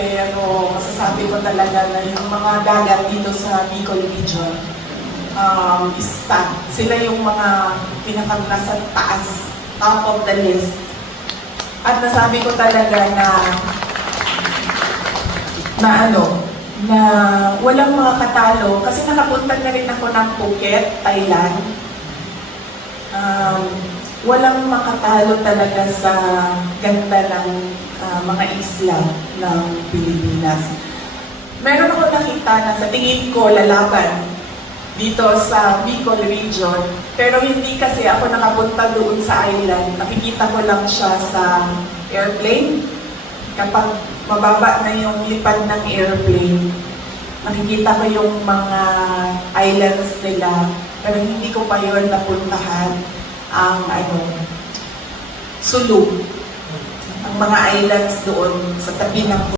pero masasabi ko talaga na yung mga dagat dito sa Bicol region, um, isa, sila yung mga pinakang nasa taas, top of the list. At nasabi ko talaga na na ano, na walang mga katalo kasi nakapunta na rin ako ng Phuket, Thailand. Um, walang makatalo talaga sa ganda ng mga isla ng Pilipinas. Meron ako nakita na sa tingin ko lalaban dito sa Bicol region, pero hindi kasi ako nakapunta doon sa island. Nakikita ko lang siya sa airplane. Kapag mababa na yung lipad ng airplane, nakikita ko yung mga islands nila, pero hindi ko pa yun napuntahan ang ano, Sulu. Mga islands doon sa tabi ng